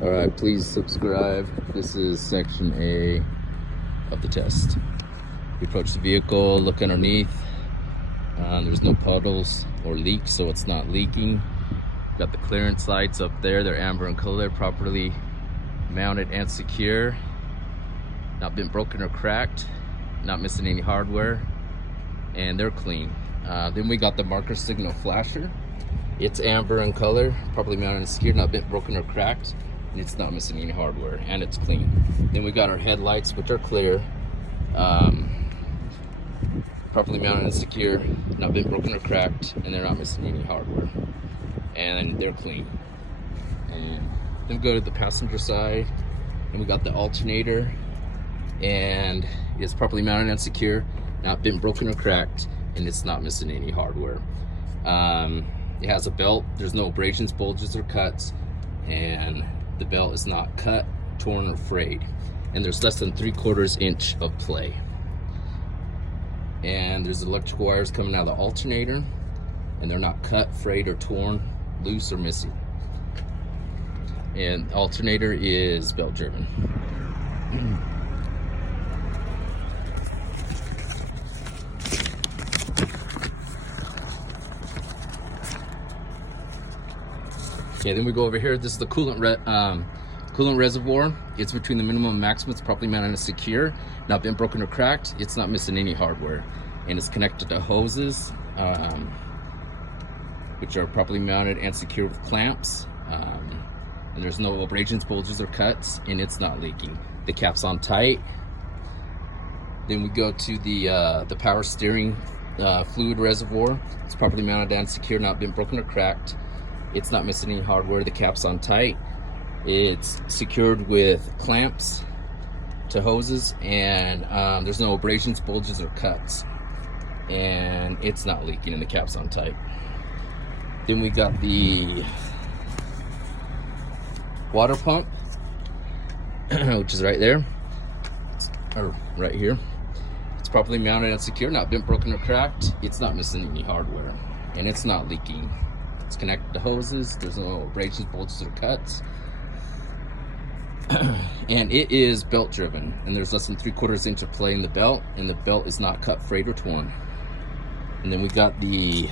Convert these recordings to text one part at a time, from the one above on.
All right, please subscribe. This is section A of the test. We approach the vehicle, look underneath. There's no puddles or leaks, so it's not leaking. Got the clearance lights up there. They're amber in color, properly mounted and secure. Not been broken or cracked. Not missing any hardware. And they're clean. Then we got the marker signal flasher. It's amber in color, properly mounted and secured, not been broken or cracked. And it's not missing any hardware, and it's clean. Then we got our headlights, which are clear, properly mounted and secure, not been broken or cracked, and they're not missing any hardware, and they're clean. And then we go to the passenger side, and we got the alternator, and it's properly mounted and secure, not been broken or cracked, and it's not missing any hardware. It has a belt. There's no abrasions, bulges, or cuts, and the belt is not cut, torn, or frayed, and there's less than 3/4 inch of play. And there's electrical wires coming out of the alternator, and they're not cut, frayed, or torn, loose, or missing. And the alternator is belt driven. Okay, then we go over here. This is the coolant reservoir. It's between the minimum and maximum. It's properly mounted and secure, not been broken or cracked. It's not missing any hardware, and it's connected to hoses, which are properly mounted and secure with clamps. And there's no abrasions, bulges, or cuts, and it's not leaking. The cap's on tight. Then we go to the power steering fluid reservoir. It's properly mounted and secure, not been broken or cracked. It's not missing any hardware. The cap's on tight. It's secured with clamps to hoses, and there's no abrasions, bulges, or cuts, and it's not leaking, and the cap's on tight. Then we got the water pump, which is right there, or right here. It's properly mounted and secure, not been broken or cracked. It's not missing any hardware, and it's not leaking. It's connected to hoses. There's no abrasions, bulges, or cuts. And it is belt driven, and there's less than 3/4 inch of play in the belt, and the belt is not cut, frayed, or torn. And then we got the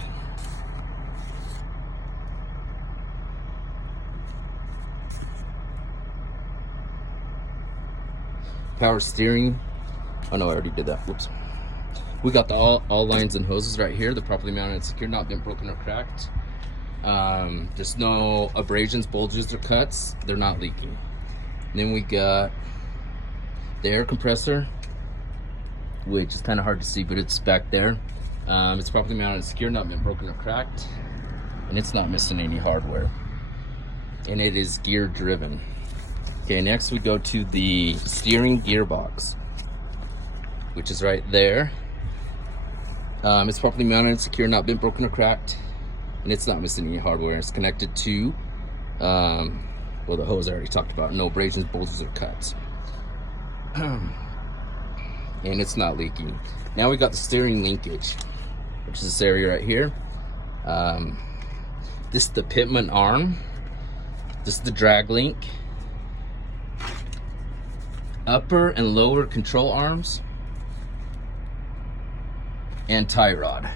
power steering. Oh no, I already did that. Whoops. We got the all lines and hoses right here. They're properly mounted and secure, not been broken or cracked. There's no abrasions, bulges, or cuts. They're not leaking. And then we got the air compressor, which is kind of hard to see, but it's back there. It's properly mounted and secure, not been broken or cracked, and it's not missing any hardware. And it is gear driven. Okay, next we go to the steering gearbox, which is right there. It's properly mounted and secure, not been broken or cracked, and it's not missing any hardware. It's connected to, well, the hose I already talked about. No abrasions, bulges, or cuts. And it's not leaking. Now we got the steering linkage, which is this area right here. This is the Pitman arm. This is the drag link. Upper and lower control arms. And tie rod.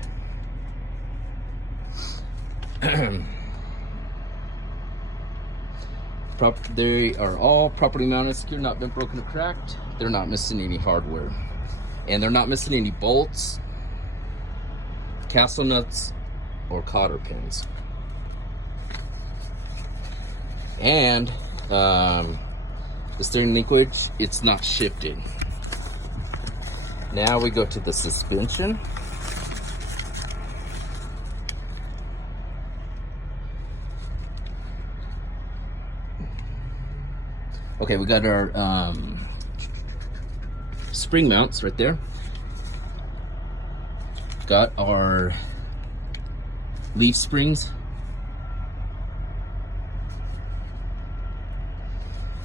They are all properly mounted, secure, not been broken or cracked. They're not missing any hardware, and they're not missing any bolts, castle nuts, or cotter pins. And the steering linkage, it's not shifted. Now we go to the suspension. Okay, we got our spring mounts right there. Got our leaf springs,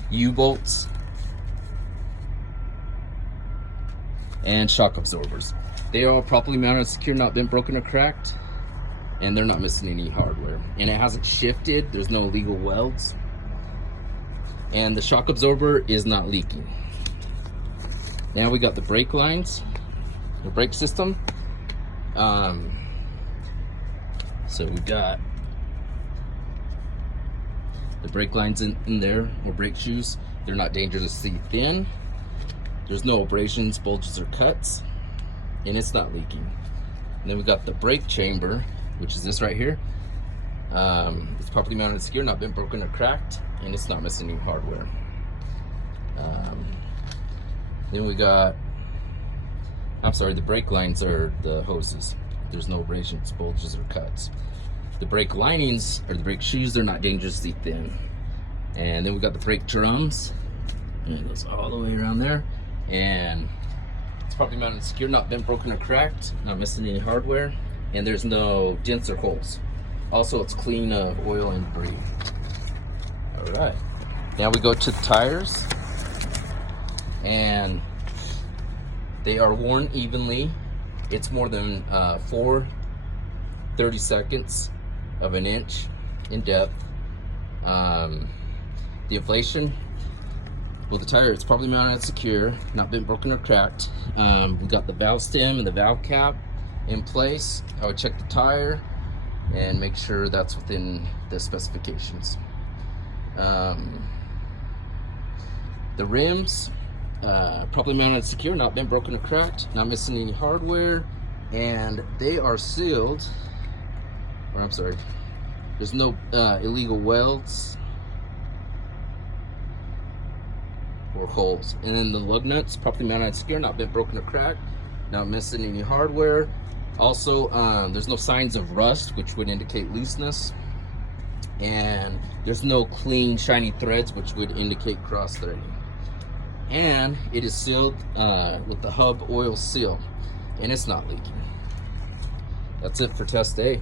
U-bolts, and shock absorbers. They are properly mounted, secure, not been broken or cracked, and they're not missing any hardware. And it hasn't shifted. There's no illegal welds. and the shock absorber is not leaking. Now we got the brake lines, the brake system. So we got the brake lines in there, or brake shoes. They're not dangerously thin. There's no abrasions, bulges, or cuts, and it's not leaking. And then we got the brake chamber, which is this right here. It's properly mounted and secure, not been broken or cracked, and it's not missing any hardware. Then we got, I'm sorry, the brake lines are the hoses. There's no abrasions, bulges, or cuts. The brake linings, or the brake shoes, they're not dangerously thin. And then we got the brake drums, and it goes all the way around there. And it's properly mounted and secure, not been broken or cracked, not missing any hardware, and there's no dents or holes. Also, it's clean of oil and debris. All right, now we go to the tires, and they are worn evenly. It's more than 4/32 of an inch in depth. The inflation, well, the tire, it's probably mounted and secure, not been broken or cracked. We got the valve stem and the valve cap in place. I would check the tire and make sure that's within the specifications. The rims, properly mounted and secure, not been broken or cracked, not missing any hardware, and they are sealed, or I'm sorry, there's no illegal welds or holes. And then the lug nuts, properly mounted and secure, not been broken or cracked, not missing any hardware. Also, there's no signs of rust, which would indicate looseness, and there's no clean shiny threads, which would indicate cross threading. And it is sealed with the hub oil seal, and it's not leaking. That's it for test A.